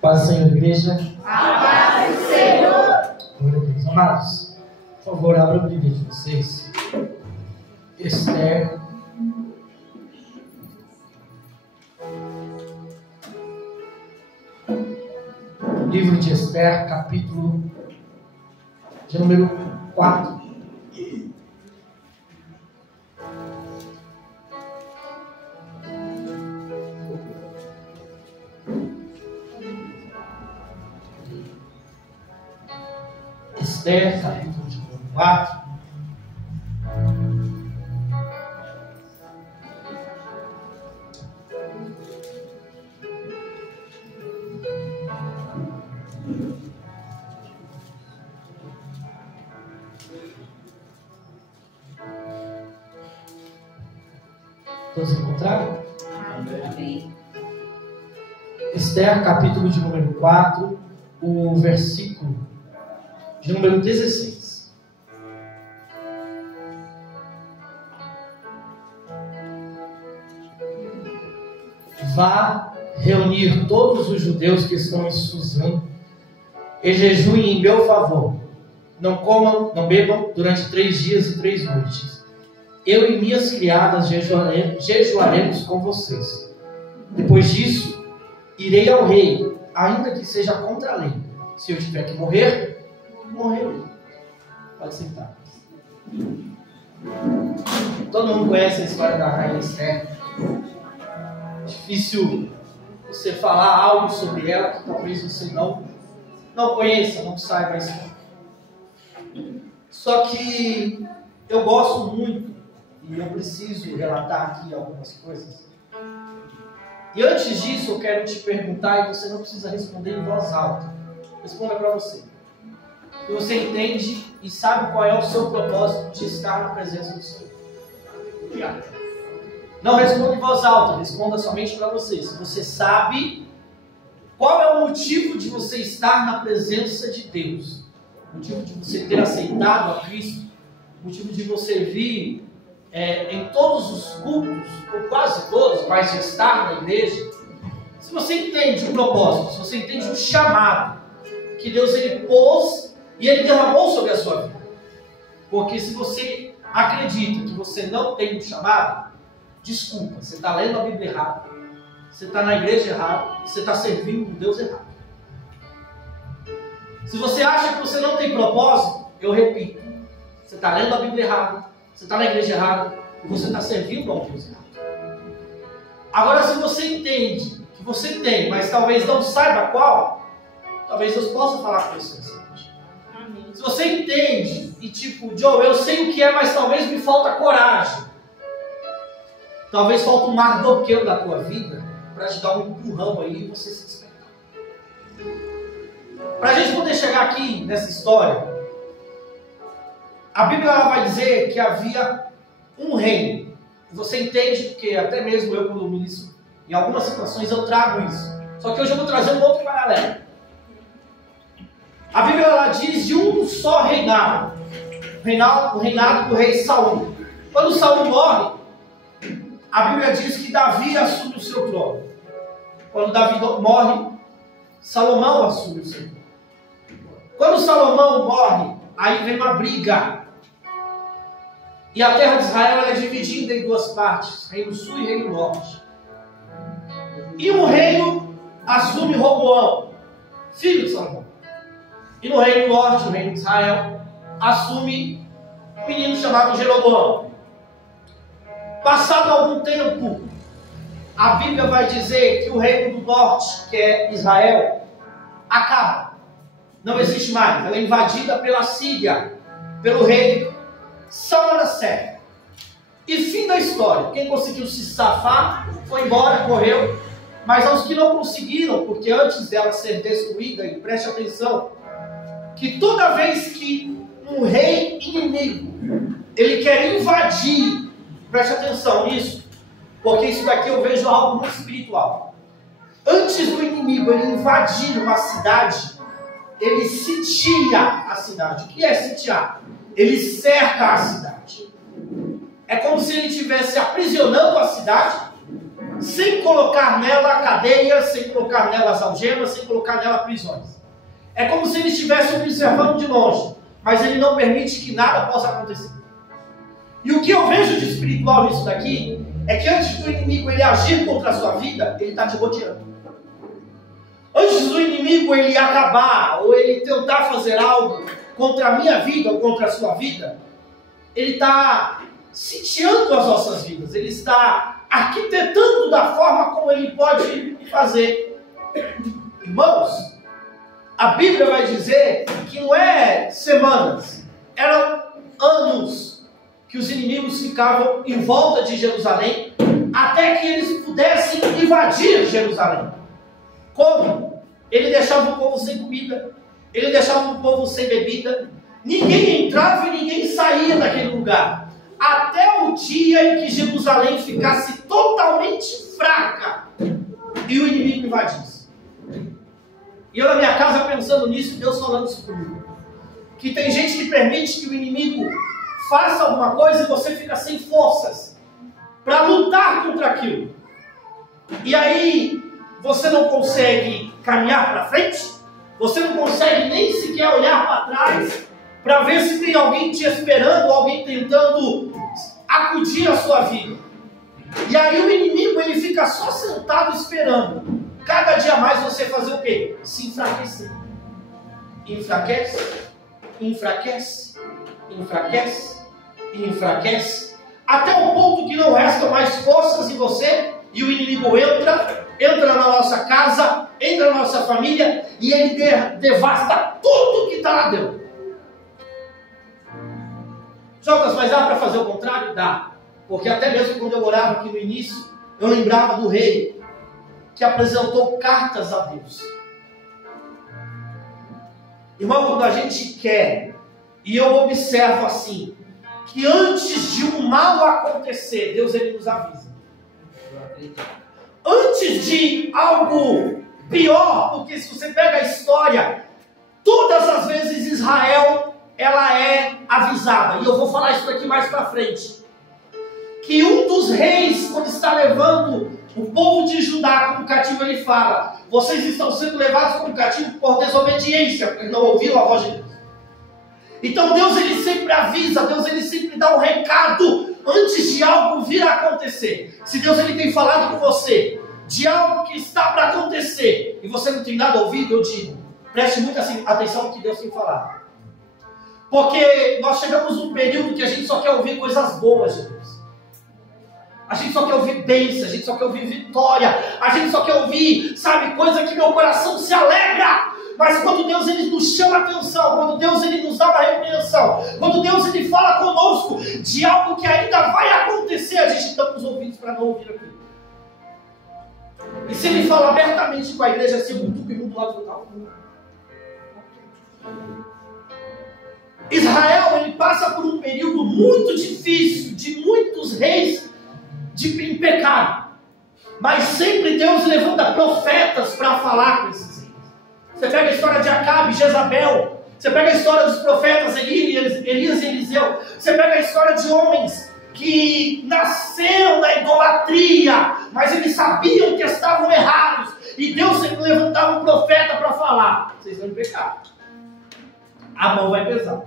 Paz do Senhor, igreja. A paz do Senhor. Glória a Deus. Amados, por favor, abra a Bíblia de vocês. Esther. Livro de Esther, capítulo de número 4. Esther, capítulo de número 4. Todos encontraram? Amém. Esther, capítulo de número 4, o versículo de número 16. Vá reunir todos os judeus que estão em Suzã e jejuem em meu favor. Não comam, não bebam durante 3 dias e 3 noites. Eu e minhas criadas jejuaremos com vocês. Depois disso, irei ao rei, ainda que seja contra a lei. Se eu tiver que morrer, morrerei. Pode sentar. Todo mundo conhece a história da rainha Esther. Difícil você falar algo sobre ela que talvez você não conheça, não saiba a história. Só que eu gosto muito e eu preciso relatar aqui algumas coisas. E antes disso eu quero te perguntar, e você não precisa responder em voz alta. Responda para você. Que você entende e sabe qual é o seu propósito de estar na presença do Senhor. Não responda em voz alta, responda somente para você. Se você sabe qual é o motivo de você estar na presença de Deus, o motivo de você ter aceitado a Cristo, o motivo de você vir em todos os cultos, ou quase todos, mas de estar na igreja. Se você entende o propósito, se você entende o chamado que Deus ele pôs e ele derramou sobre a sua vida. Porque se você acredita que você não tem um chamado, desculpa, você está lendo a Bíblia errada, você está na igreja errada, você está servindo um Deus errado. Se você acha que você não tem propósito, eu repito, você está lendo a Bíblia errada, você está na igreja errada e você está servindo a um Deus errado. Agora, se você entende que você tem, mas talvez não saiba qual, talvez Deus possa falar com você. Amém. Se você entende e Joe, eu sei o que é, mas talvez me falta coragem. Talvez falta um Mardoqueu da tua vida para te dar um empurrão aí e você se despertar. Para a gente poder chegar aqui nessa história, a Bíblia ela vai dizer que havia um reino. Você entende, porque até mesmo eu, quando ministro, em algumas situações eu trago isso. Só que hoje eu vou trazer um outro paralelo. A Bíblia ela diz de um só reinado. O reinado do rei Saul. Quando Saul morre, a Bíblia diz que Davi assume o seu trono. Quando Davi morre, Salomão assume o seu trono. Quando Salomão morre, aí vem uma briga. E a terra de Israel é dividida em 2 partes, reino sul e reino norte. E um reino assume Roboão, filho de Salomão. E no reino norte, o reino de Israel, assume um menino chamado Jeroboão. Passado algum tempo, a Bíblia vai dizer que o reino do norte, que é Israel, acaba. Não existe mais. Ela é invadida pela Síria, pelo rei Salmanassé. E fim da história. Quem conseguiu se safar, foi embora, correu. Mas aos que não conseguiram, porque antes dela ser destruída, e preste atenção, que toda vez que um rei inimigo, ele quer invadir, preste atenção nisso, porque isso daqui eu vejo algo muito espiritual. Antes do inimigo ele invadir uma cidade, ele sitia a cidade. O que é sitiar? Ele cerca a cidade. É como se ele estivesse aprisionando a cidade sem colocar nela cadeias, sem colocar nela as algemas, sem colocar nela prisões. É como se ele estivesse observando de longe, mas ele não permite que nada possa acontecer. E o que eu vejo de espiritual nisso daqui, é que antes do inimigo ele agir contra a sua vida, ele está te rodeando. Antes do inimigo ele acabar, ou ele tentar fazer algo contra a minha vida, ou contra a sua vida, ele está sitiando as nossas vidas, ele está arquitetando da forma como ele pode fazer. Irmãos, a Bíblia vai dizer que não é semanas, eram anos que os inimigos ficavam em volta de Jerusalém, até que eles pudessem invadir Jerusalém. Como? Ele deixava o povo sem comida, ele deixava o povo sem bebida, ninguém entrava e ninguém saía daquele lugar, até o dia em que Jerusalém ficasse totalmente fraca e o inimigo invadisse. E eu na minha casa pensando nisso, Deus falando isso comigo, que tem gente que permite que o inimigo faça alguma coisa e você fica sem forças para lutar contra aquilo. E aí você não consegue caminhar para frente, você não consegue nem sequer olhar para trás para ver se tem alguém te esperando, alguém tentando acudir a sua vida. E aí o inimigo ele fica só sentado esperando. Cada dia mais você fazer o quê? Se enfraquecer. Enfraquece, enfraquece, enfraquece, enfraquece, até o ponto que não restam mais forças em você, e o inimigo entra na nossa casa, entra na nossa família, e ele devasta tudo que está lá dentro. Jonas, mas dá para fazer o contrário? Dá. Porque até mesmo quando eu orava aqui no início, eu lembrava do rei que apresentou cartas a Deus. Irmão, quando a gente quer, e eu observo assim, que antes de um mal acontecer, Deus ele nos avisa. Antes de algo pior, porque se você pega a história, todas as vezes Israel, ela é avisada. E eu vou falar isso daqui mais para frente. Que um dos reis, quando está levando o povo de Judá como cativo, ele fala: vocês estão sendo levados como cativo por desobediência, porque não ouviram a voz de Deus. Então Deus ele sempre avisa, Deus ele sempre dá um recado antes de algo vir a acontecer. Se Deus ele tem falado com você de algo que está para acontecer e você não tem nada ouvido, eu digo, preste muita atenção no que Deus tem falado. Porque nós chegamos num período que a gente só quer ouvir coisas boas de Deus. A gente só quer ouvir bênção, a gente só quer ouvir vitória, a gente só quer ouvir, sabe, coisa que meu coração se alegra. Mas quando Deus ele nos chama a atenção, quando Deus ele nos dá uma repreensão, quando Deus ele fala conosco de algo que ainda vai acontecer, a gente dá os ouvidos para não ouvir aquilo. E se ele fala abertamente com a igreja, assim, muito que do lado do carro. Israel ele passa por um período muito difícil, de muitos reis em pecado, mas sempre Deus levanta profetas para falar com esses reis. Você pega a história de Acabe, Jezabel, você pega a história dos profetas Elias e Eliseu, você pega a história de homens que nasceram na idolatria, mas eles sabiam que estavam errados, e Deus sempre levantava um profeta para falar: vocês estão em pecado, a mão vai pesar.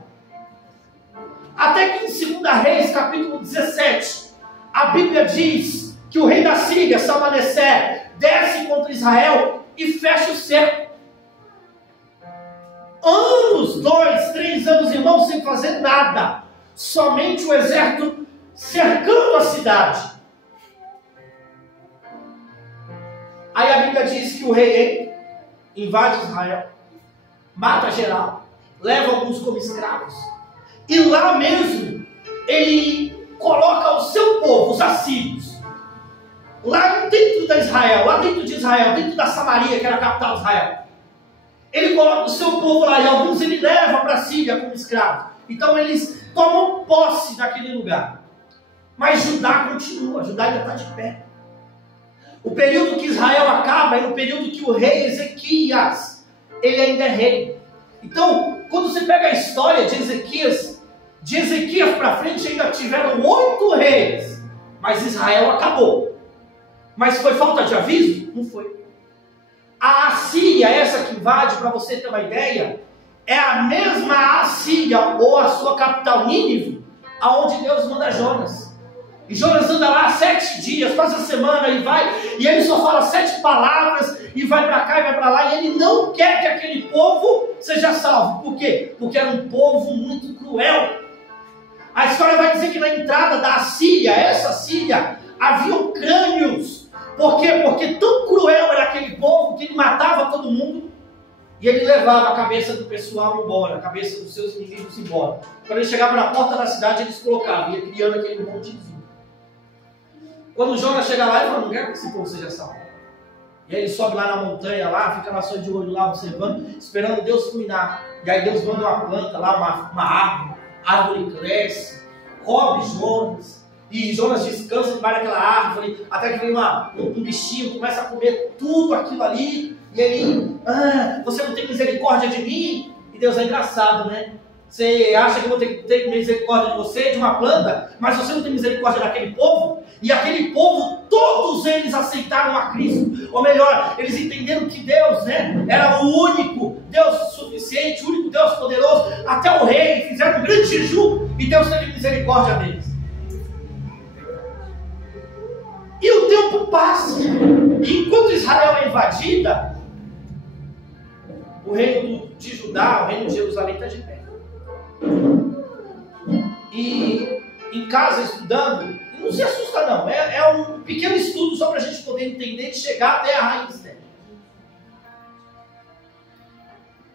Até que em 2 Reis, capítulo 17, a Bíblia diz que o rei da Síria, Salmaneser, desce contra Israel e fecha o cerco. Anos, 2, 3 anos, irmãos, sem fazer nada. Somente o exército cercando a cidade. Aí a Bíblia diz que o rei invade Israel, mata geral, leva alguns como escravos. E lá mesmo, ele coloca o seu povo, os assírios, lá dentro de Israel, dentro da Samaria, que era a capital de Israel. Ele coloca o seu povo lá, e alguns ele leva para a Síria como escravos. Então eles tomam posse daquele lugar. Mas Judá continua, Judá ainda está de pé. O período que Israel acaba é o período que o rei Ezequias, ele ainda é rei. Então, quando você pega a história de Ezequias para frente ainda tiveram 8 reis, mas Israel acabou. Mas foi falta de aviso? Não foi. A Assíria, essa que invade, para você ter uma ideia, é a mesma Assíria, ou a sua capital Nínive, aonde Deus manda Jonas. E Jonas anda lá 7 dias, quase a semana, e vai, e ele só fala 7 palavras, e vai para cá e vai para lá, e ele não quer que aquele povo seja salvo. Por quê? Porque era um povo muito cruel. A história vai dizer que na entrada da Assíria, essa Assíria, haviam crânios. Por quê? Porque tão cruel era aquele povo que ele matava todo mundo, e ele levava a cabeça do pessoal embora, a cabeça dos seus inimigos embora. Quando ele chegava na porta da cidade, eles colocavam, ia criando aquele monte de vinho. Quando Jonas chega lá, ele fala, não quero que esse povo seja salvo. E aí ele sobe lá na montanha, lá, fica lá só de olho lá, observando, esperando Deus fulminar. E aí Deus manda uma planta lá, uma árvore, a árvore cresce, cobre Jonas, e Jonas descansa debaixo daquela árvore, até que vem um bichinho, começa a comer tudo aquilo ali, e ele, você não tem misericórdia de mim? E Deus é engraçado, né? Você acha que eu vou ter misericórdia de você, de uma planta, mas você não tem misericórdia daquele povo? E aquele povo, todos eles aceitaram a Cristo. Ou melhor, eles entenderam que Deus, né, era o único Deus suficiente, o único Deus poderoso. Até o rei, fizeram um grande jejum e Deus teve misericórdia deles. E o tempo passa. E enquanto Israel é invadida, o reino de Judá, o reino de Jerusalém está de pé. E em casa estudando, não se assusta não, é um pequeno estudo só para a gente poder entender e chegar até a raiz dela.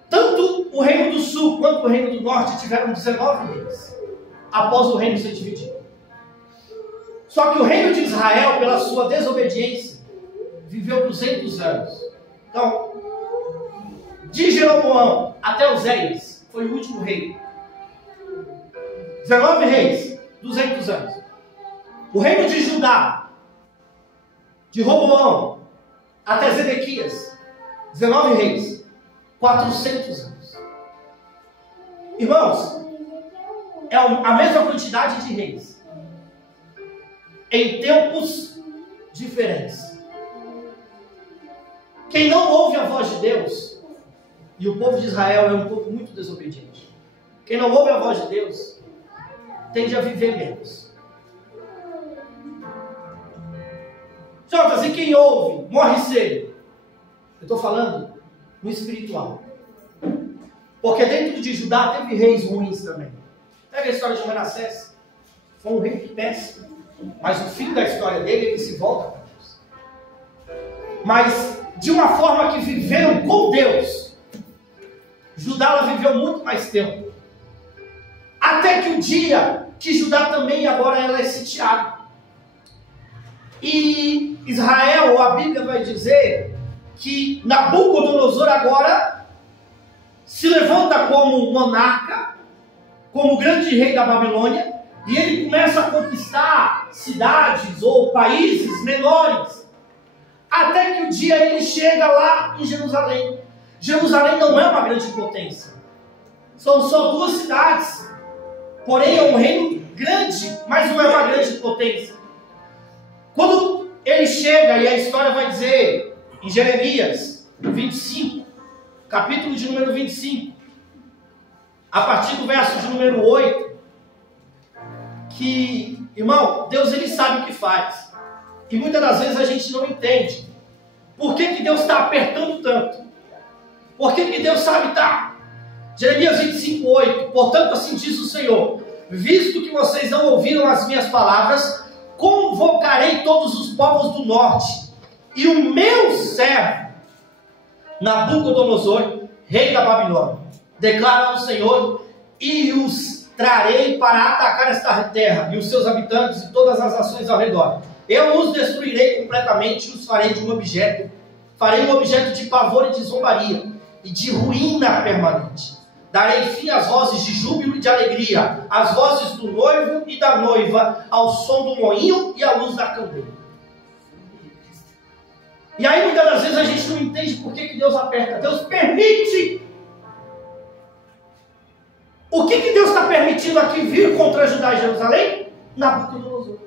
Tanto o reino do sul quanto o reino do norte tiveram 19 reis, após o reino ser dividido. Só que o reino de Israel, pela sua desobediência, viveu 200 anos. Então, de Jeroboão até Oséias, foi o último rei. 19 reis, 200 anos. O reino de Judá, de Roboão até Zedequias, 19 reis, 400 anos. Irmãos, é a mesma quantidade de reis, em tempos diferentes. Quem não ouve a voz de Deus, e o povo de Israel é um povo muito desobediente, quem não ouve a voz de Deus, tende a viver menos. Jonas, e quem ouve, morre cedo. Eu estou falando no espiritual. Porque dentro de Judá teve reis ruins também. Pega a história de Manassés. Foi um rei péssimo. Mas o fim da história dele, ele se volta para Deus. Mas de uma forma que viveram com Deus. Judá ela viveu muito mais tempo. Até que um dia que Judá também agora ela é sitiada. E Israel, a Bíblia vai dizer que Nabucodonosor agora se levanta como monarca, como grande rei da Babilônia, e ele começa a conquistar cidades ou países menores, até que um dia ele chega lá em Jerusalém. Jerusalém não é uma grande potência, são só 2 cidades, porém é um reino grande, mas não é uma grande potência. Quando ele chega, e a história vai dizer em Jeremias 25, capítulo de número 25, a partir do verso de número 8, que, irmão, Deus ele sabe o que faz, e muitas das vezes a gente não entende por que Deus está apertando tanto, por que Deus sabe tá. Jeremias 25, 8, portanto assim diz o Senhor, visto que vocês não ouviram as minhas palavras, convocarei todos os povos do norte, e o meu servo Nabucodonosor, rei da Babilônia, declara o Senhor, e os trarei para atacar esta terra, e os seus habitantes, e todas as nações ao redor. Eu os destruirei completamente, e os farei de um objeto, farei um objeto de pavor e de zombaria, e de ruína permanente. Darei fim às vozes de júbilo e de alegria, às vozes do noivo e da noiva, ao som do moinho e à luz da candeia. E aí muitas das vezes a gente não entende por que Deus aperta. Deus permite. O que Deus está permitindo aqui vir contra Judá e Jerusalém? Nabucodonosor.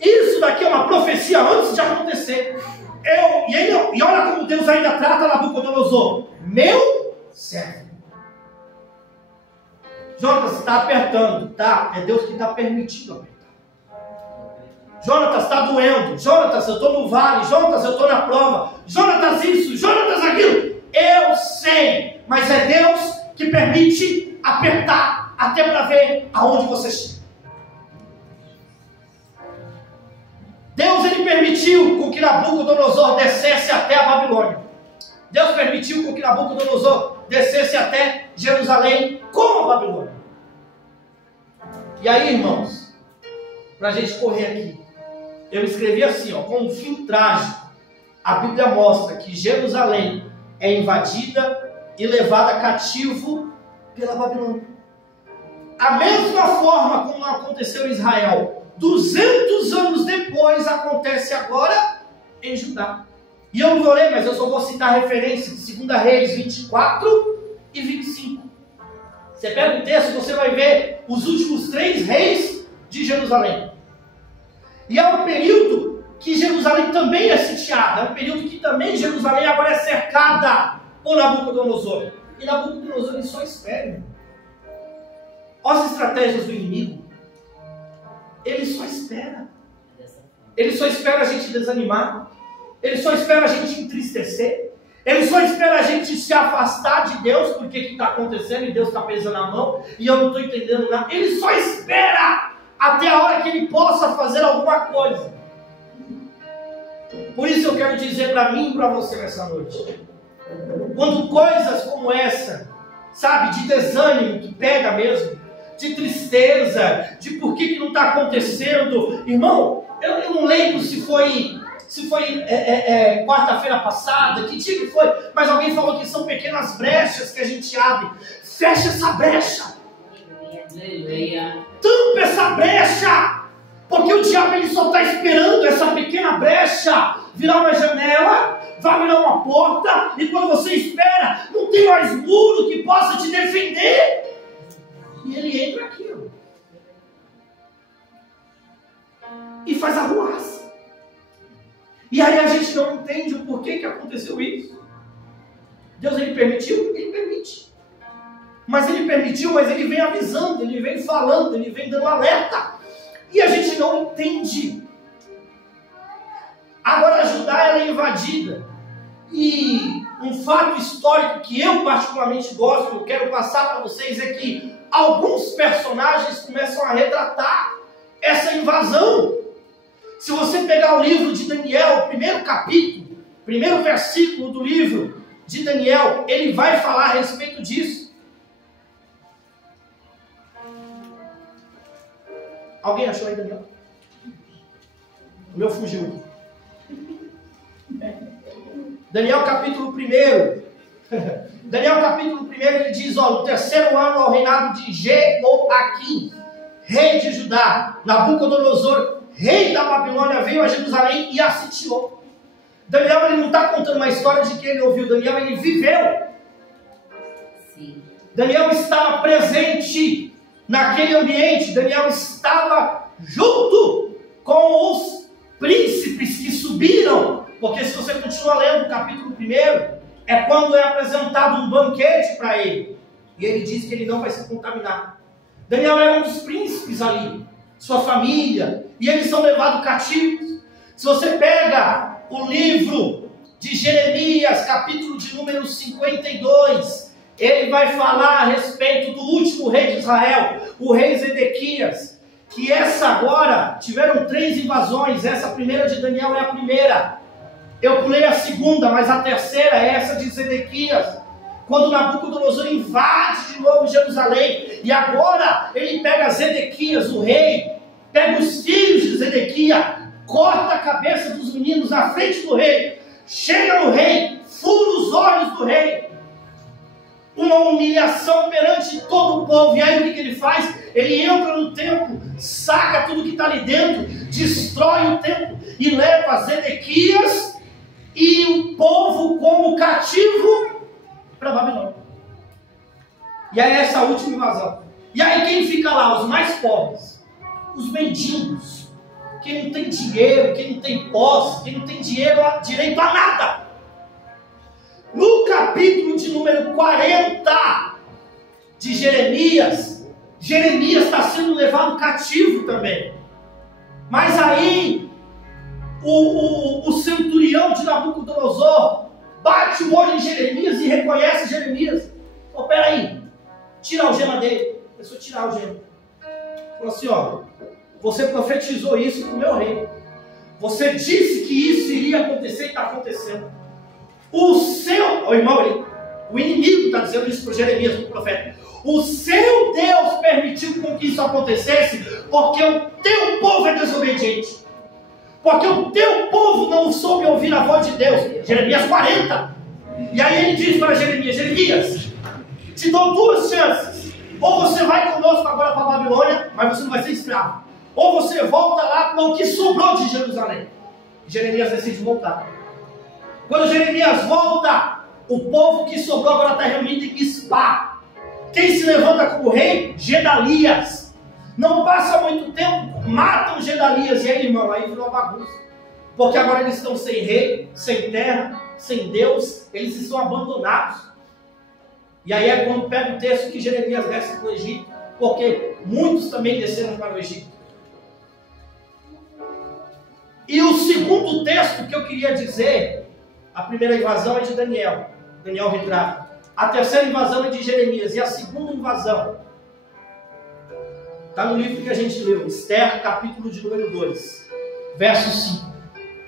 Isso daqui é uma profecia antes de acontecer. E olha como Deus ainda trata Nabucodonosor. Meu servo. Jonatas está apertando, tá? É Deus que está permitindo apertar. Jonatas está doendo. Jonatas, eu estou no vale. Jonatas, eu estou na prova. Jonatas isso, Jonatas aquilo. Eu sei, mas é Deus que permite apertar até para ver aonde você chega. Deus, ele permitiu com que Nabucodonosor descesse até a Babilônia. Deus permitiu com que Nabucodonosor descesse até Jerusalém com a Babilônia. E aí, irmãos, para a gente correr aqui, eu escrevi assim, ó, com um fim trágico. A Bíblia mostra que Jerusalém é invadida e levada cativo pela Babilônia. A mesma forma como aconteceu em Israel, 200 anos depois, acontece agora em Judá. E eu não vou ler, mas eu só vou citar a referência de 2 Reis 24 e 25. Você pega o texto, você vai ver os últimos 3 reis de Jerusalém. E é um período que Jerusalém também é sitiada. É um período que também Jerusalém agora é cercada por Nabucodonosor. E Nabucodonosor ele só espera. Olha as estratégias do inimigo. Ele só espera. Ele só espera a gente desanimar. Ele só espera a gente entristecer. Ele só espera a gente se afastar de Deus, porque o que está acontecendo e Deus está pesando a mão e eu não estou entendendo nada. Ele só espera até a hora que ele possa fazer alguma coisa. Por isso eu quero dizer para mim e para você nessa noite. Quando coisas como essa, sabe, de desânimo que pega mesmo, de tristeza, de por que não está acontecendo. Irmão, eu não lembro se foi quarta-feira passada, que dia que foi, mas alguém falou que são pequenas brechas que a gente abre. Fecha essa brecha. Tampa essa brecha. Porque o diabo ele só está esperando essa pequena brecha virar uma janela, vai virar uma porta, e quando você espera, não tem mais muro que possa te defender. E ele entra aqui, ó, e faz arruaça. E aí a gente não entende o porquê que aconteceu isso. Deus ele permitiu? Ele permite. Mas ele permitiu, mas ele vem avisando, ele vem falando, ele vem dando alerta. E a gente não entende. Agora Judá ela é invadida. E um fato histórico que eu particularmente gosto, que eu quero passar para vocês, é que alguns personagens começam a retratar essa invasão. Se você pegar o livro de Daniel, o primeiro capítulo, primeiro versículo do livro de Daniel, ele vai falar a respeito disso. Alguém achou aí, Daniel? O meu fugiu. Daniel capítulo 1. Daniel capítulo 1, ele diz, ó, no 3º ano ao reinado de Jeoaquim, rei de Judá, Nabucodonosor, rei da Babilônia, veio a Jerusalém e a sitiou. Daniel ele não está contando uma história de que ele ouviu. Daniel ele viveu. Sim. Daniel estava presente naquele ambiente. Daniel estava junto com os príncipes que subiram. Porque se você continua lendo o capítulo 1, é quando é apresentado um banquete para ele. E ele diz que ele não vai se contaminar. Daniel era um dos príncipes ali, sua família, e eles são levados cativos. Se você pega o livro de Jeremias, capítulo de número 52, ele vai falar a respeito do último rei de Israel, o rei Zedequias, que essa agora, tiveram 3 invasões, essa primeira de Daniel é a primeira. Eu pulei a segunda, mas a terceira é essa de Zedequias, quando Nabucodonosor invade de novo Jerusalém, e agora ele pega Zedequias, o rei, pega os filhos de Zedequias, corta a cabeça dos meninos na frente do rei, chega no rei, fura os olhos do rei, uma humilhação perante todo o povo. E aí o que ele faz? Ele entra no templo, saca tudo que está ali dentro, destrói o templo e leva Zedequias e o povo como cativo para Babilônia. E aí essa última invasão. E aí quem fica lá? Os mais pobres, os mendigos, quem não tem dinheiro, quem não tem posse, quem não tem direito a nada. No capítulo de número 40 de Jeremias, Jeremias está sendo levado cativo também. Mas aí, o centurião de Nabucodonosor bate o olho em Jeremias e reconhece Jeremias. Oh, peraí, tira a algema dele. Começou a tirar a algema. Falou assim, ó, você profetizou isso para o meu rei. Você disse que isso iria acontecer e está acontecendo. O irmão, o inimigo está dizendo isso para Jeremias, para o profeta. O seu Deus permitiu com que isso acontecesse porque o teu povo é desobediente. Porque o teu povo não soube ouvir a voz de Deus. Jeremias 40. E aí ele diz para Jeremias, Jeremias, te dou duas chances. Ou você vai conosco agora para a Babilônia, mas você não vai ser escravo. Ou você volta lá para o que sobrou de Jerusalém. Jeremias decide voltar. Quando Jeremias volta, o povo que sobrou agora está reunido em Mispá. Quem se levanta como rei? Gedalias. Não passa muito tempo, matam Gedalias. E aí, irmão, aí virou uma bagunça. Porque agora eles estão sem rei, sem terra, sem Deus. Eles estão abandonados. E aí é quando pega o texto que Jeremias desce para o Egito. Porque muitos também desceram para o Egito. E o segundo texto que eu queria dizer, a primeira invasão é de Daniel. Daniel retrata. A terceira invasão é de Jeremias. E a segunda invasão está no livro que a gente leu, Esther, capítulo de número 2, verso 5.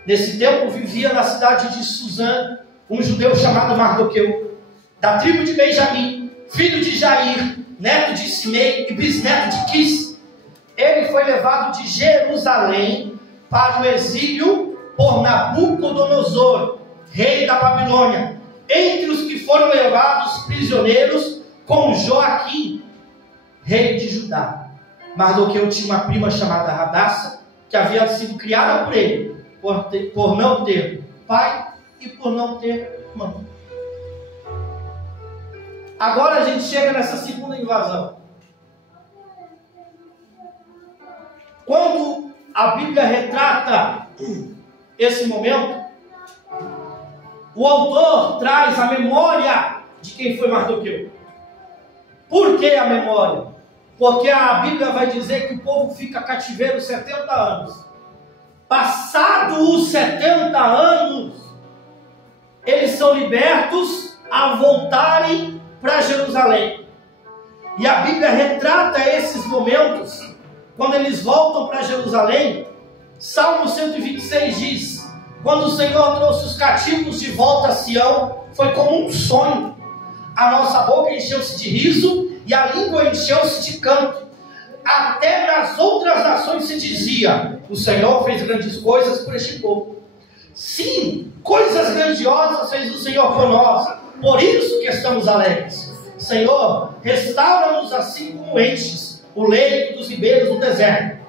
Nesse tempo vivia na cidade de Suzã um judeu chamado Mardoqueu, da tribo de Benjamim, filho de Jair, neto de Simei e bisneto de Quis. Ele foi levado de Jerusalém para o exílio por Nabucodonosor, rei da Babilônia, entre os que foram levados prisioneiros com Joaquim, rei de Judá. Mardoqueu tinha uma prima chamada Radassa, que havia sido criada por ele, por não ter pai e por não ter mãe. Agora a gente chega nessa segunda invasão. Quando a Bíblia retrata esse momento, o autor traz a memória de quem foi Mardoqueu. Por que a memória? Porque a Bíblia vai dizer que o povo fica cativeiro 70 anos. Passados os 70 anos, eles são libertos a voltarem para Jerusalém. E a Bíblia retrata esses momentos, quando eles voltam para Jerusalém. Salmo 126 diz: quando o Senhor trouxe os cativos de volta a Sião, foi como um sonho. A nossa boca encheu-se de riso e a língua encheu-se de canto. Até nas outras nações se dizia: o Senhor fez grandes coisas por este povo. Sim, coisas grandiosas fez o Senhor por nós, por isso que estamos alegres. Senhor, restaura-nos assim como enches o leito dos ribeiros do deserto.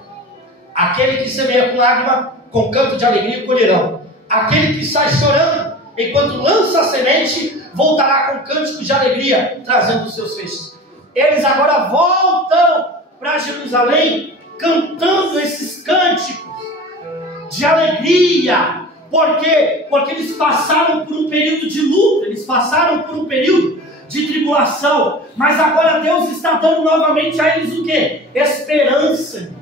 Aquele que semeia com lágrima, com canto de alegria colherão. Aquele que sai chorando, enquanto lança a semente, voltará com cântico de alegria, trazendo os seus feixes. Eles agora voltam para Jerusalém, cantando esses cânticos de alegria. Por quê? Porque eles passaram por um período de luta, eles passaram por um período de tribulação, mas agora Deus está dando novamente a eles o quê? Esperança.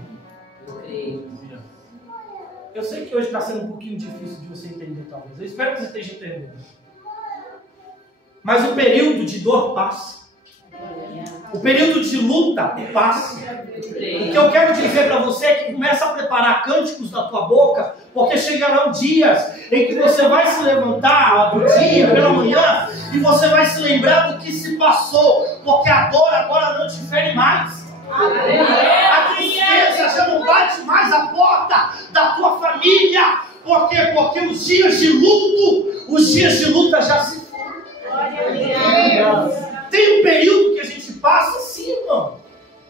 Eu sei que hoje está sendo um pouquinho difícil de você entender, talvez. Eu espero que você esteja entendendo. Mas o período de dor passa. O período de luta passa. O que eu quero dizer para você é que começa a preparar cânticos da tua boca, porque chegarão dias em que você vai se levantar do dia, pela manhã, e você vai se lembrar do que se passou, porque a dor agora não te fere mais. A tristeza já não bate mais a porta da tua família. Por quê? Porque os dias de luta já se foram. Tem um período que a gente passa assim, irmão,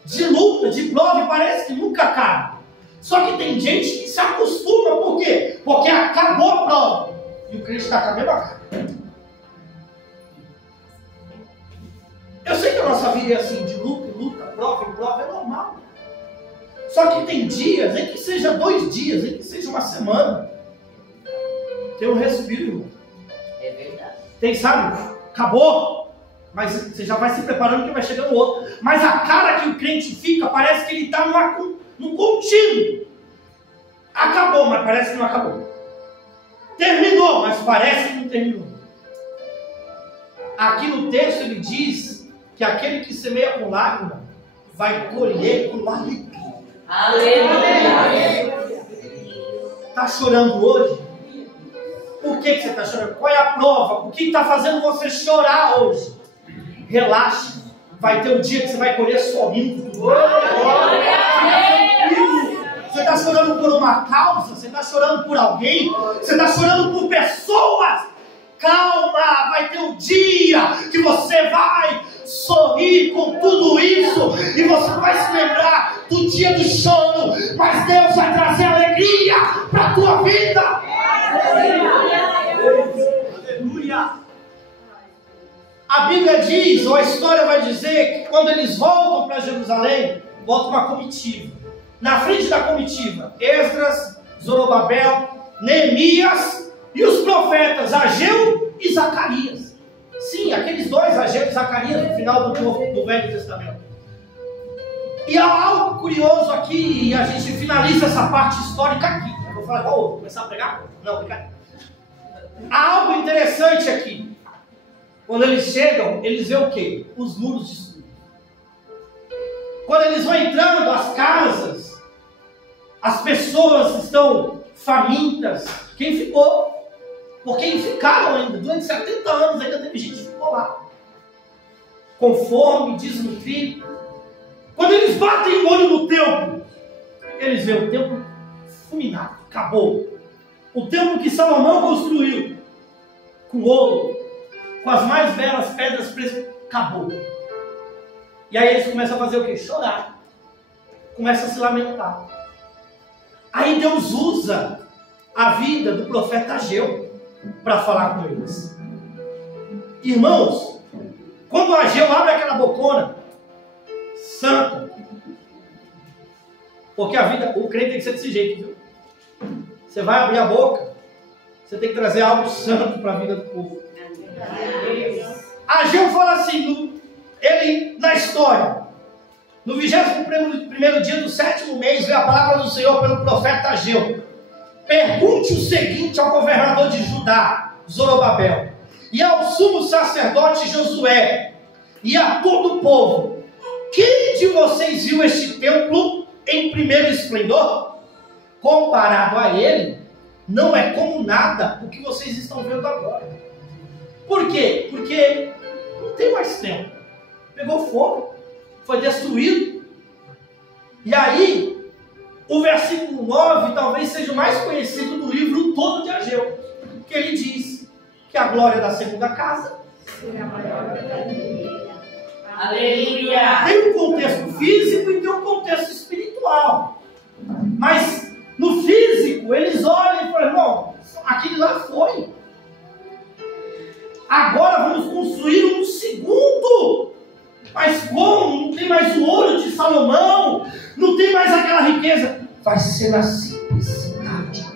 de luta, de prova, e parece que nunca acaba. Só que tem gente que se acostuma. Por quê? Porque acabou a prova e o crente está com a mesma cara. Eu sei que a nossa vida é assim, de luta em luta, prova em prova, é normal. Só que tem dias em que seja 2 dias, nem que seja uma semana. Tem um respiro, irmão. É verdade. Tem, sabe? Acabou. Mas você já vai se preparando que vai chegando outro. Mas a cara que o crente fica, parece que ele está num contínuo. Acabou, mas parece que não acabou. Terminou, mas parece que não terminou. Aqui no texto ele diz que aquele que semeia com lágrima vai colher com alegria. Aleluia. Está chorando hoje? Por que você está chorando? Qual é a prova? O que está fazendo você chorar hoje? Relaxe. Vai ter um dia que você vai colher sorrindo. Você está chorando por uma causa? Você está chorando por alguém? Você está chorando por pessoas? Calma, vai ter um dia que você vai sorrir com tudo isso e você vai se lembrar do dia do choro, mas Deus vai trazer alegria para a tua vida. Aleluia. A Bíblia diz, ou a história vai dizer, que quando eles voltam para Jerusalém, volta uma comitiva. Na frente da comitiva, Esdras, Zorobabel, Neemias e os profetas Ageu e Zacarias. Sim, aqueles dois, Ageu e Zacarias, no final do Velho Testamento. E há algo curioso aqui, e a gente finaliza essa parte histórica aqui. Eu vou falar, vou começar a pregar? Não, brincadeira. Há algo interessante aqui. Quando eles chegam, eles veem o quê? Os muros destruídos. Quando eles vão entrando, as casas, as pessoas estão famintas. Quem ficou? Porque eles ficaram ainda, durante 70 anos ainda teve gente que ficou lá. Com fome, desnutrido. Quando eles batem o olho no templo, eles veem o templo fulminado, acabou. O templo que Salomão construiu, com ouro, com as mais belas pedras pretas, acabou. E aí eles começam a fazer o quê? Chorar. Começam a se lamentar. Aí Deus usa a vida do profeta Ageu para falar com eles. Irmãos, quando Ageu abre aquela bocona, santo, porque a vida, o crente tem que ser desse jeito, viu? Você vai abrir a boca, você tem que trazer algo santo para a vida do povo. Ageu fala assim, ele na história, no 21º dia do 7º mês, veio a palavra do Senhor pelo profeta Ageu. Pergunte o seguinte ao governador de Judá, Zorobabel, e ao sumo sacerdote Josué, e a todo o povo: quem de vocês viu este templo em primeiro esplendor? Comparado a ele, não é como nada o que vocês estão vendo agora. Por quê? Porque não tem mais tempo. Pegou fogo, foi destruído. E aí, o versículo 9 talvez seja o mais conhecido do livro todo de Ageu, que ele diz que a glória da segunda casa será maior que a da primeira. Aleluia! Tem um contexto físico e tem um contexto espiritual. Mas no físico, eles olham e falam: irmão, aquele lá foi. Agora vamos construir um segundo. Mas como? Não tem mais o ouro de Salomão, não tem mais aquela riqueza. Vai ser na simplicidade.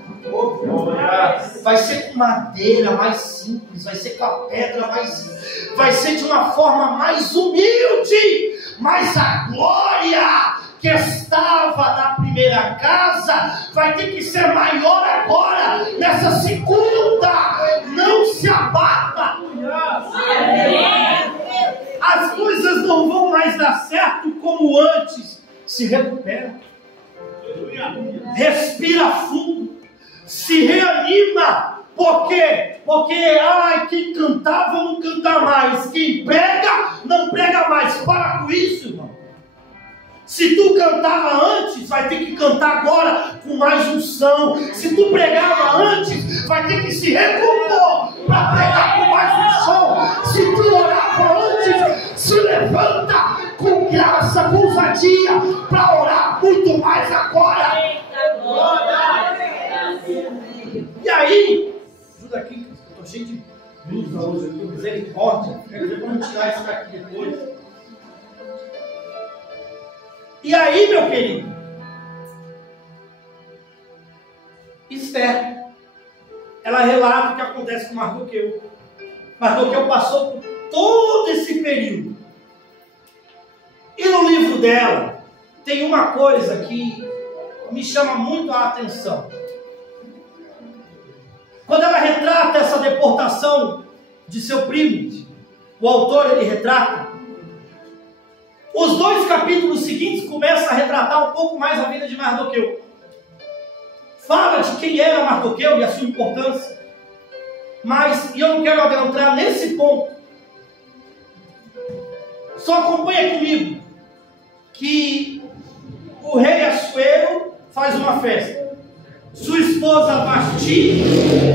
Vai ser com madeira mais simples, vai ser com a pedra mais simples, vai ser de uma forma mais humilde. Mas a glória que estava na primeira casa vai ter que ser maior agora, nessa segunda. Não se abata. As coisas não vão mais dar certo como antes. Se recupera. Respira fundo. Se reanima. Por quê? Porque quem cantava não canta mais. Quem prega não prega mais. Para com isso, irmão. Se tu cantava antes, vai ter que cantar agora com mais unção. Se tu pregava antes, vai ter que se recompor para pregar com mais unção. Se tu orava antes, se levanta com graça, com ousadia, para orar muito mais agora. E aí, ajuda aqui, que eu estou cheio de blusa hoje aqui, misericórdia. Quero ver como tirar isso daqui depois. E aí, meu querido, Esther, ela relata o que acontece com Mardoqueu. Mardoqueu passou por todo esse período. E no livro dela, tem uma coisa que me chama muito a atenção. Quando ela retrata essa deportação de seu primo, o autor ele retrata, os 2 capítulos seguintes começam a retratar um pouco mais a vida de Mardoqueu. Fala de quem era Mardoqueu e a sua importância. Mas eu não quero adentrar nesse ponto. Só acompanha comigo que o rei Assuero faz uma festa. Sua esposa Vasti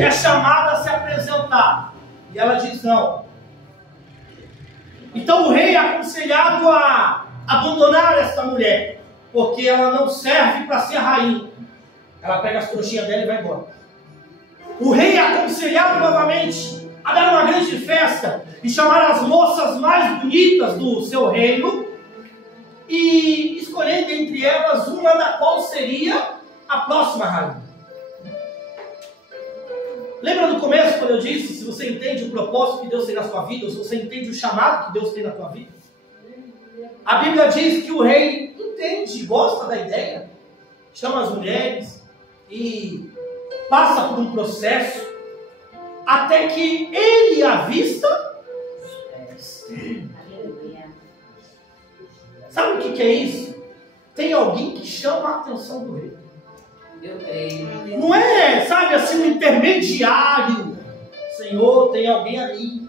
é chamada a se apresentar. E ela diz não. Então o rei é aconselhado a abandonar esta mulher, porque ela não serve para ser rainha. Ela pega as trouxinhas dela e vai embora. O rei é aconselhado novamente a dar uma grande festa e chamar as moças mais bonitas do seu reino e escolher dentre elas uma da qual seria a próxima rainha. Lembra no começo quando eu disse, se você entende o propósito que Deus tem na sua vida, ou se você entende o chamado que Deus tem na tua vida? A Bíblia diz que o rei entende, gosta da ideia, chama as mulheres e passa por um processo até que ele avista. Sabe o que é isso? Tem alguém que chama a atenção do rei. Eu creio. Não é, sabe, assim, um intermediário. Senhor, tem alguém ali.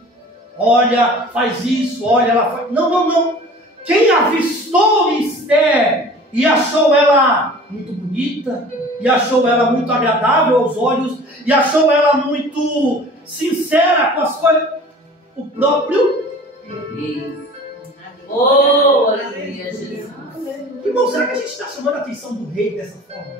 Olha, faz isso, olha, ela faz. Não. Quem avistou Esther e achou ela muito bonita, e achou ela muito agradável aos olhos, e achou ela muito sincera com as coisas, o próprio Deus. Oh, aleluia, Jesus. Irmão, será que a gente está chamando a atenção do rei dessa forma?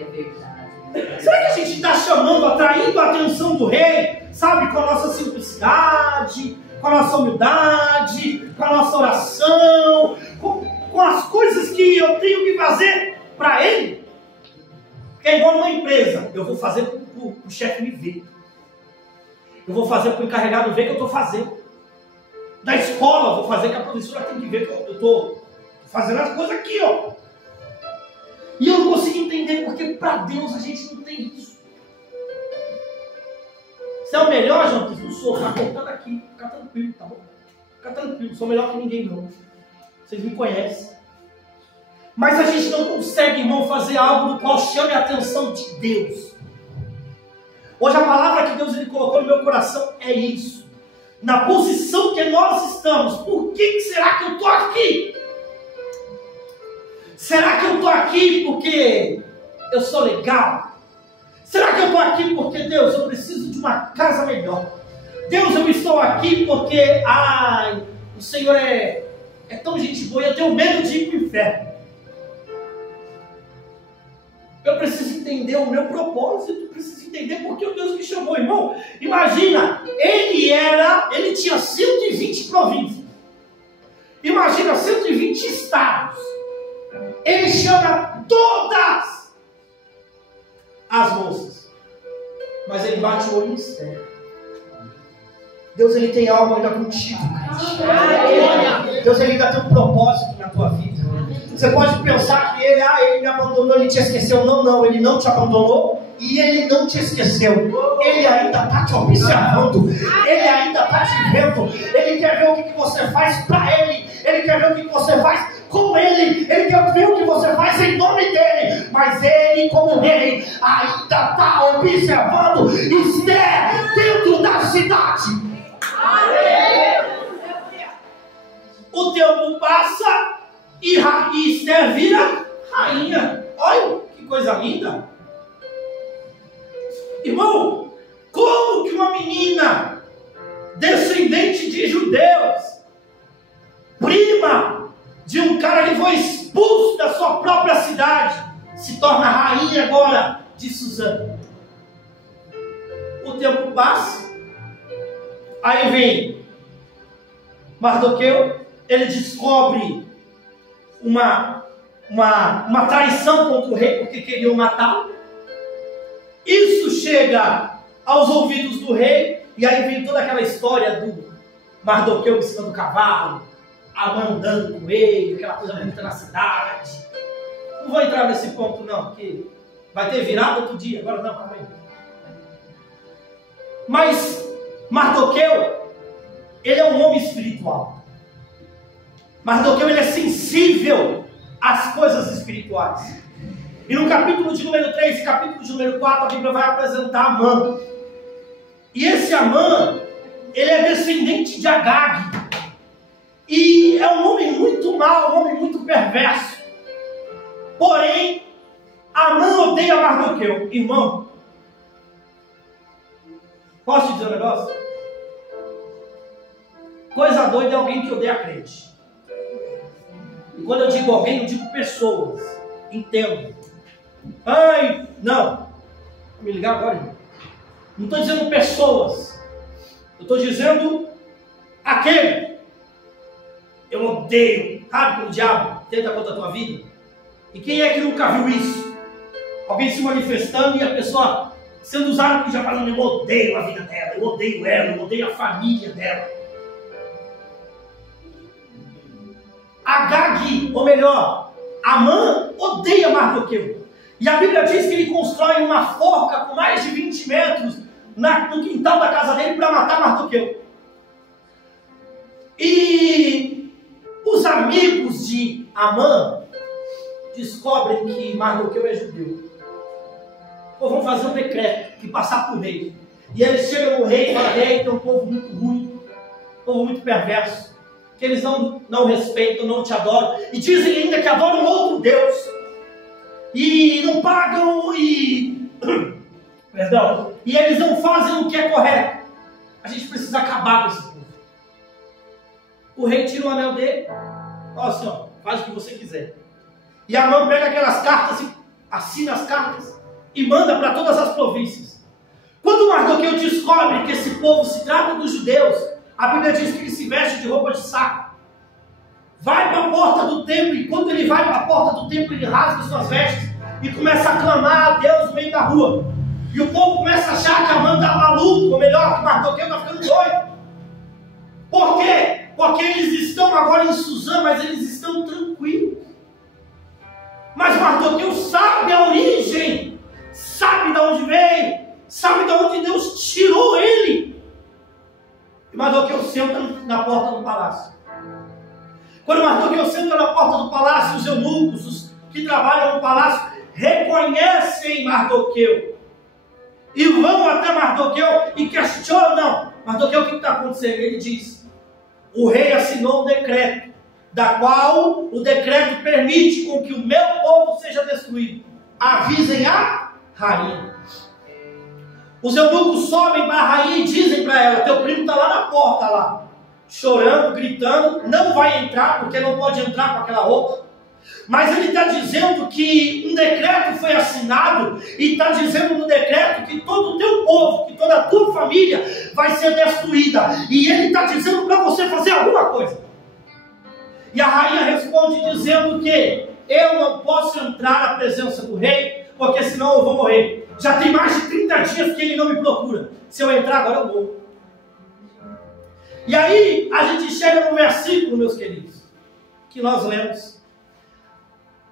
É verdade. Será que a gente está chamando, atraindo a atenção do rei, sabe, com a nossa simplicidade, com a nossa humildade, com a nossa oração, com as coisas que eu tenho que fazer para ele? Porque é igual numa empresa, eu vou fazer para o chefe me ver. Eu vou fazer para o encarregado ver que eu estou fazendo. Da escola, eu vou fazer que a professora tem que ver que eu estou fazendo as coisas aqui, ó. E eu não consigo entender porque para Deus a gente não tem isso. Você é o melhor, João? Não sou, está cortando aqui. Fica tranquilo, tá bom? Fica tranquilo, sou melhor que ninguém não. Vocês me conhecem. Mas a gente não consegue, irmão, fazer algo do qual chame a atenção de Deus. Hoje a palavra que Deus ele colocou no meu coração é isso. Na posição que nós estamos, por que será que eu estou aqui? Será que eu estou aqui porque eu sou legal? Será que eu estou aqui porque, Deus, eu preciso de uma casa melhor? Deus, eu estou aqui porque, o Senhor é tão gente boa, eu tenho medo de ir para o inferno. Eu preciso entender o meu propósito, preciso entender porque o Deus me chamou, irmão. Imagina, ele tinha 120 províncias. Imagina, 120 estados. Ele chama todas as moças. Mas ele bate o olho em Esther. Deus, ele tem algo ainda contigo. Deus, ele ainda tem um propósito na tua vida. Você pode pensar que ele me abandonou, ele te esqueceu. Não, ele não te abandonou e ele não te esqueceu. Ele ainda está te observando. Ele ainda está te vendo. Ele quer ver o que você faz para ele. Ele quer ver o que você faz com ele quer ver o que você faz em nome dele, mas ele, como rei, ainda está observando Esther dentro da cidade. O tempo passa e Esther vira rainha. Olha que coisa linda, irmão. Como que uma menina descendente de judeus, prima de um cara que foi expulso da sua própria cidade, se torna rainha agora de Suzã? O tempo passa, aí vem Mardoqueu, ele descobre uma traição contra o rei, porque queriam matá-lo. Isso chega aos ouvidos do rei, e aí vem toda aquela história do Mardoqueu em cima do cavalo, Amã andando com ele, aquela coisa bonita na cidade. Não vou entrar nesse ponto não, porque vai ter virado outro dia, agora não, calma aí. Mas Mardoqueu, ele é um homem espiritual. Mardoqueu, ele é sensível às coisas espirituais. E no capítulo de número 3 e capítulo de número 4, a Bíblia vai apresentar Amã. E esse Amã, ele é descendente de Agag. E é um homem muito mau, um homem muito perverso. Porém, Amã odeia Mardoqueu. Irmão, posso te dizer um negócio? Coisa doida é alguém que odeia crente. E quando eu digo alguém, eu digo pessoas. Entendo. Ai, não. Vou me ligar agora, irmão. Não estou dizendo pessoas. Eu estou dizendo aquele. Eu odeio. Sabe quando o diabo tenta contra a tua vida? E quem é que nunca viu isso? Alguém se manifestando e a pessoa sendo usada porque já falando, eu odeio a vida dela, eu odeio ela, eu odeio a família dela. Agag, ou melhor, Amã odeia Mardoqueu. E a Bíblia diz que ele constrói uma forca com mais de 20 metros no quintal da casa dele para matar Mardoqueu. E os amigos de Amã descobrem que Mardoqueu é judeu. Ou vão fazer um decreto e passar para o rei. E eles chegam no rei e falam, rei, tem um povo muito ruim, um povo muito perverso, que eles não respeitam, não te adoram, e dizem ainda que adoram outro Deus, e não pagam, perdão, e eles não fazem o que é correto. A gente precisa acabar com esse povo. O rei tira o anel dele, fala assim, ó, faz o que você quiser. E Amã pega aquelas cartas, e assina as cartas, e manda para todas as províncias. Quando Mardoqueu descobre que esse povo se trata dos judeus, a Bíblia diz que ele se veste de roupa de saco, vai para a porta do templo, e quando ele vai para a porta do templo, ele rasga suas vestes e começa a clamar a Deus no meio da rua. E o povo começa a achar que Amã está maluco, ou melhor, que Mardoqueu está ficando doido. Por quê? Porque eles estão agora em Suzã, mas eles estão tranquilos. Mas Mardoqueu sabe a origem, sabe de onde veio, sabe de onde Deus tirou ele. E Mardoqueu senta na porta do palácio. Quando Mardoqueu senta na porta do palácio, os eunucos, os que trabalham no palácio, reconhecem Mardoqueu. E vão até Mardoqueu e questionam. Mardoqueu, o que está acontecendo? Ele diz, o rei assinou um decreto, da qual o decreto permite com que o meu povo seja destruído. Avisem a rainha. Os eunucos sobem para a rainha e dizem para ela, teu primo está lá na porta, lá, chorando, gritando, não vai entrar, porque não pode entrar com aquela roupa. Mas ele está dizendo que um decreto foi assinado, e está dizendo no decreto que todo o teu povo, que toda a tua família vai ser destruída. E ele está dizendo para você fazer alguma coisa. E a rainha responde dizendo que eu não posso entrar na presença do rei, porque senão eu vou morrer. Já tem mais de 30 dias que ele não me procura. Se eu entrar agora eu morro. E aí a gente chega no versículo, meus queridos, que nós lemos.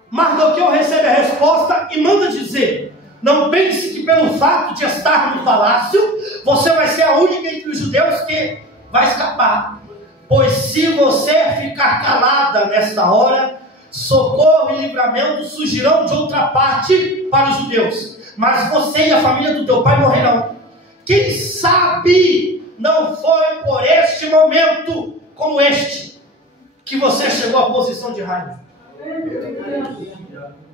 Mardoqueu recebe a resposta e manda dizer, não pense que pelo fato de estar no palácio, você vai ser a única entre os judeus que vai escapar. Pois se você ficar calada nesta hora, socorro e livramento surgirão de outra parte para os judeus. Mas você e a família do teu pai morrerão. Quem sabe não foi por este momento como este que você chegou à posição de rainha.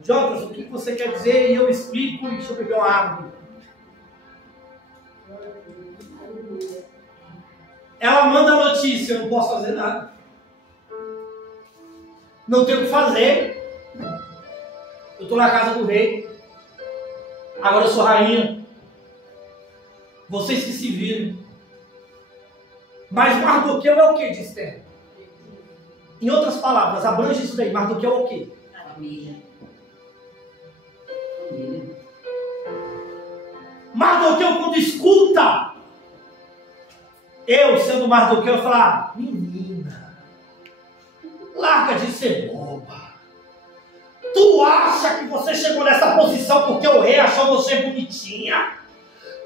Jonas, o que você quer dizer? E eu explico, e deixa eu beber uma água. Ela manda a notícia, eu não posso fazer nada. Não tenho o que fazer. Eu estou na casa do rei. Agora eu sou rainha. Vocês que se viram. Mas Mardoqueu é o que, diz Esther? Em outras palavras, abrange isso daí. Mardoqueu é o que? Família. Mardoqueu, quando escuta, eu sendo Mardoqueu, eu falar: menina, larga de ser boba. Tu acha que você chegou nessa posição porque o rei achou você bonitinha?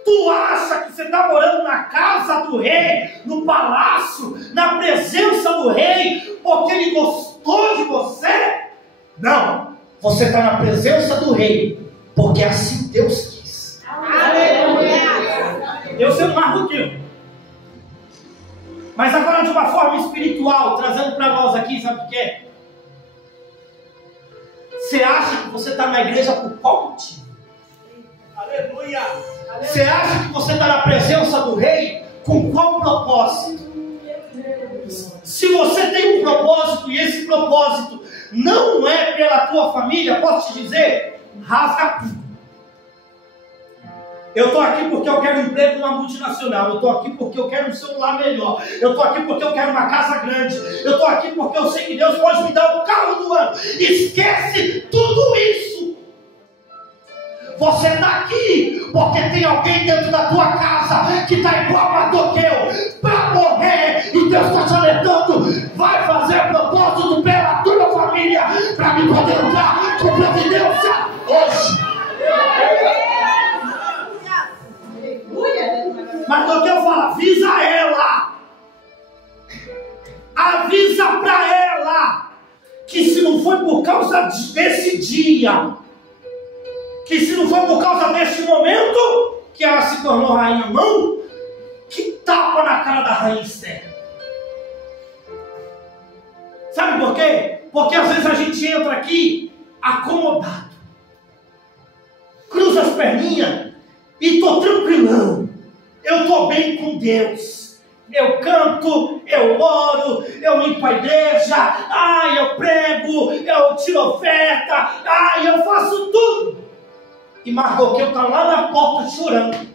Tu acha que você está morando na casa do rei, no palácio, na presença do rei, porque ele gostou de você? Não, você está na presença do rei, porque assim Deus quis. Aleluia! Eu sou mais do que. Mas agora de uma forma espiritual, trazendo para nós aqui, sabe o que é? Você acha que você está na igreja por qual motivo? Aleluia! Você acha que você está na presença do rei com qual propósito? Se você tem um propósito e esse propósito não é pela tua família, posso te dizer, rasga tudo. Eu estou aqui porque eu quero um emprego numa multinacional. Eu estou aqui porque eu quero um celular melhor. Eu estou aqui porque eu quero uma casa grande. Eu estou aqui porque eu sei que Deus pode me dar o carro do ano. Esquece tudo isso. Você está aqui porque tem alguém dentro da tua casa que está igual a Mardoqueu para morrer. E Deus está te alertando. Vai fazer propósito pela tua família para me poder entrar com providência hoje. Mardoqueu fala: avisa ela. Avisa para ela que se não foi por causa desse dia, que se não foi por causa desse momento que ela se tornou rainha, não, que tapa na cara da rainha Esther. Sabe por quê? Porque às vezes a gente entra aqui acomodado, cruza as perninhas e estou tranquilão. Eu estou bem com Deus. Eu canto, eu oro, eu limpo a igreja, eu prego, eu tiro oferta, eu faço tudo. E Mardoqueu está lá na porta chorando.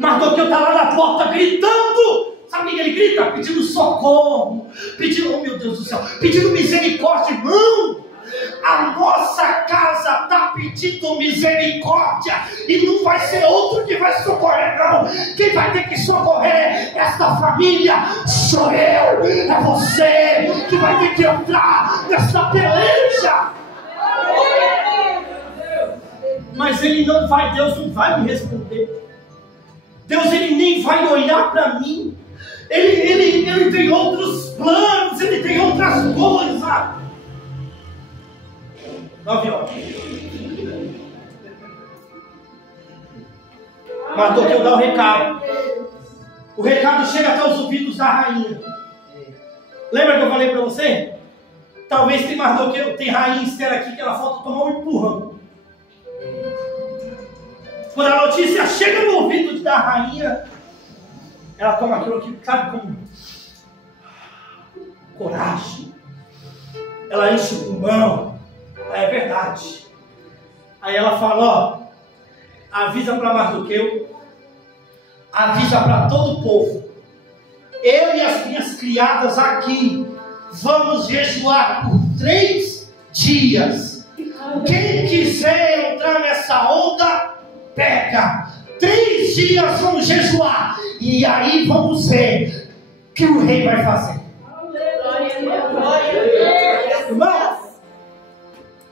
Mardoqueu está lá na porta gritando. Sabe o que ele grita? Pedindo socorro, pedindo, oh meu Deus do céu, pedindo misericórdia. Irmão, a nossa casa está pedindo misericórdia e não vai ser outro que vai socorrer, não. Quem vai ter que socorrer esta família sou eu, é você que vai ter que entrar nessa peleja. Mas ele não vai, Deus não vai me responder. Deus, ele nem vai olhar para mim. Ele tem outros planos, ele tem outras coisas. 9 horas. Mardoqueu dá o recado. O recado chega até os ouvidos da rainha. Lembra que eu falei para você? Talvez tem Mardoqueu, tem rainha Esther aqui que ela falta tomar um empurrão. Quando a notícia chega no ouvido da rainha, ela toma aquilo aqui, sabe como? Coragem. Ela enche o pulmão. É verdade. Aí ela fala: avisa para Mardoqueu, avisa para todo o povo, eu e as minhas criadas aqui vamos jejuar por 3 dias. Quem quiser entrar nessa onda, pega. 3 dias vamos jejuar e aí vamos ver o que o rei vai fazer. Irmão,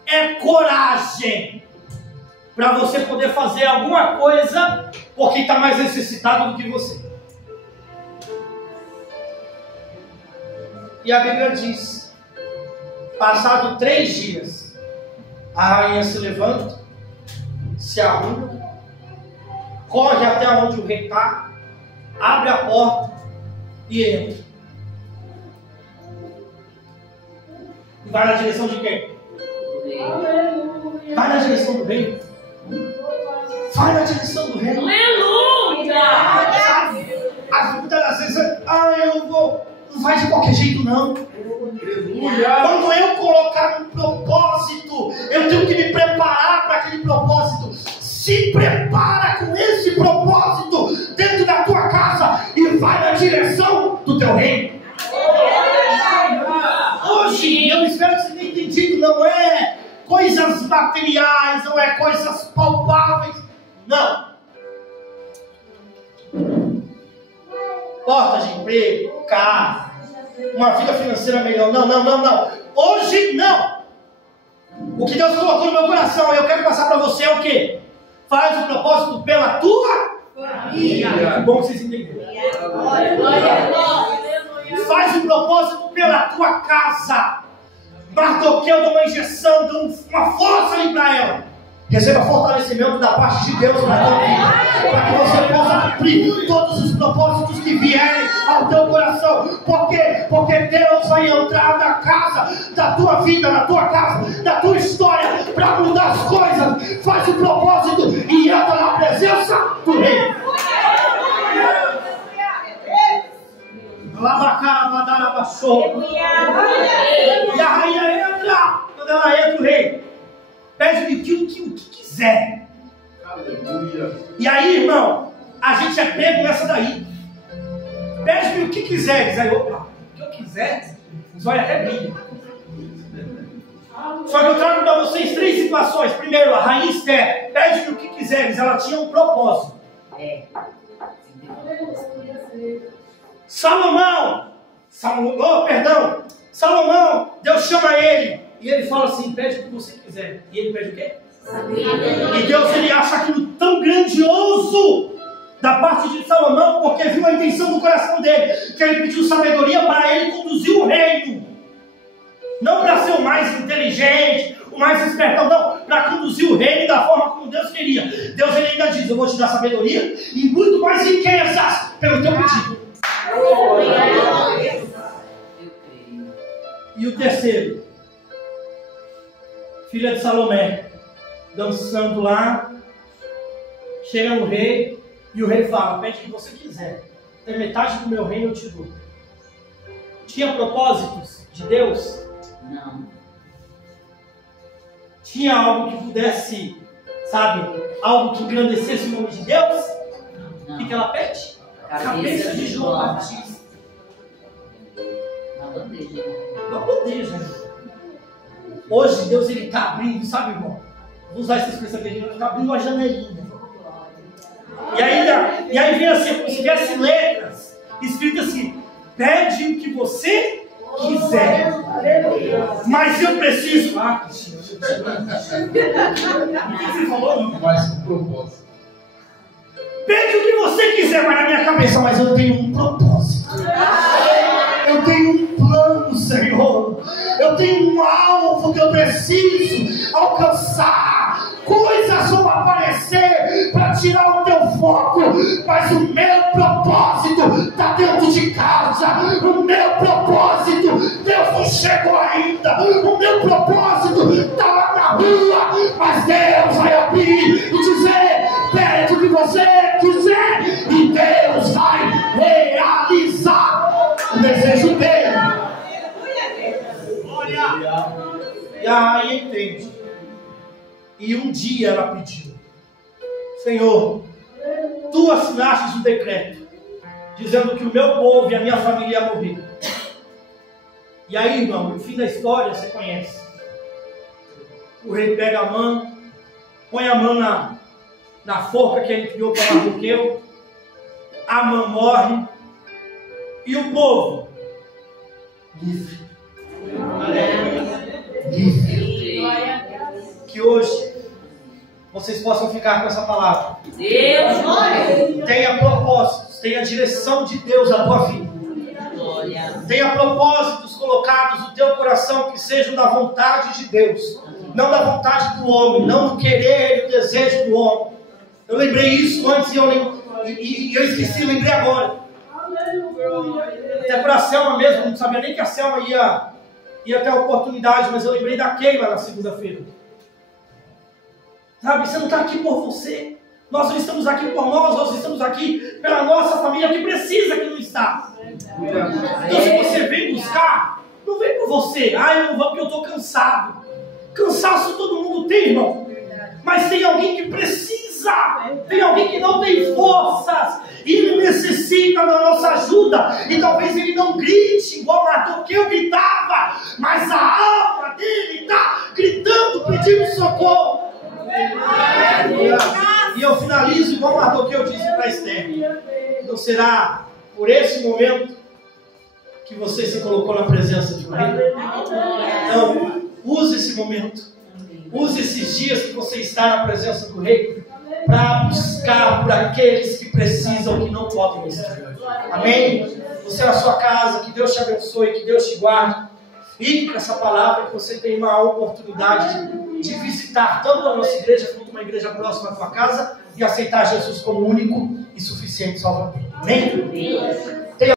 é coragem para você poder fazer alguma coisa por quem está mais necessitado do que você. E a Bíblia diz: passado 3 dias, a rainha se levanta, se arruma, corre até onde o rei está, abre a porta e entra. E vai na direção de quem? Vai na direção do rei. Vai na direção do rei. Aleluia! Muitas das vezes, eu vou. Não vai de qualquer jeito, não. Quando eu colocar um propósito, eu tenho que me preparar para aquele propósito. Se prepara com esse propósito dentro da tua casa e vai na direção do teu reino. Hoje, eu espero que você tenha entendido, não é coisas materiais, não é coisas palpáveis. Não. porta de emprego, carro, uma vida financeira melhor. Não. Hoje não. O que Deus colocou no meu coração, eu quero passar para você é o quê? Faz o propósito pela tua família. Que bom que vocês entenderam. Faz o propósito pela tua casa. Mardoqueu dá uma injeção, dá uma força ali para ela. Receba fortalecimento da parte de Deus na tua vida, para que você possa cumprir todos os propósitos que vierem ao teu coração. Por quê? Porque Deus vai entrar na casa da tua vida, na tua casa, da tua história, para mudar as coisas. Faz o propósito e entra na presença do Rei. E a rainha entra. Quando ela entra, o rei pede-lhe o que quiser. Aleluia. E aí, irmão, a gente é pego nessa daí. Pede-me o que quiser. Diz aí, opa, o que eu quiser? Os olhos até brilham. Só que eu trago para vocês 3 situações. Primeiro, a rainha Esther, pede-me o que quiseres. Ela tinha um propósito. Salomão, Deus chama ele. E ele fala assim, pede o que você quiser. E ele pede o quê? E Deus, ele acha aquilo tão grandioso da parte de Salomão, porque viu a intenção do coração dele, que ele pediu sabedoria para ele conduzir o reino. Não para ser o mais inteligente, o mais espertão, não. Para conduzir o reino da forma como Deus queria. Deus, ele ainda diz, eu vou te dar sabedoria e muito mais riquezas pelo teu pedido. E o terceiro, filha de Salomé, dançando lá, chega no rei, e o rei fala, pede o que você quiser, tem metade do meu reino eu te dou. Tinha propósitos de Deus? Não. Tinha algo que pudesse, sabe, algo que engrandecesse o nome de Deus? Não. O que ela pede? Cabeça de João Batista. Uma bandeja. Hoje Deus ele está abrindo, sabe, irmão? Vou usar essa expressão que a gente está abrindo uma janelinha. E aí vem assim, como se tivesse letras escritas assim: pede o que você quiser. Mas eu preciso. O que você falou? Mas com propósito. Pede o que você quiser, mas na minha cabeça, mas eu tenho um propósito. Eu tenho um plano, Senhor. Eu tenho um alvo que eu preciso alcançar. Coisas vão aparecer para tirar o teu foco, mas o meu propósito está dentro de casa. O meu propósito, Deus não chegou ainda. O meu propósito está lá na rua, mas Deus vai abrir e dizer: pede o que você quiser, e Deus vai realizar o desejo dele. E aí entende. E um dia ela pediu: Senhor, tu assinaste um decreto dizendo que o meu povo e a minha família ia morrer. E aí, irmão, o fim da história você conhece. O rei pega a mão, põe a mão na forca que ele criou para Mardoqueu. A mão morre e o povo livre. Livre. Que hoje vocês possam ficar com essa palavra. Deus, tenha propósitos, tenha a direção de Deus na tua vida. Tenha propósitos colocados no teu coração que sejam da vontade de Deus, não da vontade do homem, não do querer e do desejo do homem. Eu lembrei isso antes e eu esqueci, lembrei agora. Até para a Selma mesmo, não sabia nem que a Selma ia ter a oportunidade, mas eu lembrei da Keila na segunda-feira. Sabe, você não está aqui por você. Nós não estamos aqui por nós estamos aqui pela nossa família que precisa que não está. Então se você vem buscar, não vem por você. Eu não vou porque eu estou cansado. Cansaço todo mundo tem, irmão. Mas tem alguém que precisa. Tem alguém que não tem forças. E ele necessita da nossa ajuda. E talvez ele não grite igual Mardoqueu gritava, mas a alma dele está gritando, pedindo socorro. E eu finalizo igual Mardoqueu disse para Esther: não será por esse momento que você se colocou na presença de um rei. Então, use esse momento. Use esses dias que você está na presença do rei para buscar por aqueles que precisam, que não podem estar. Amém? Você na sua casa, que Deus te abençoe, que Deus te guarde. Fique com essa palavra, que você tenha uma oportunidade de visitar tanto a nossa igreja quanto uma igreja próxima à tua casa e aceitar Jesus como único e suficiente Salvador. Amém?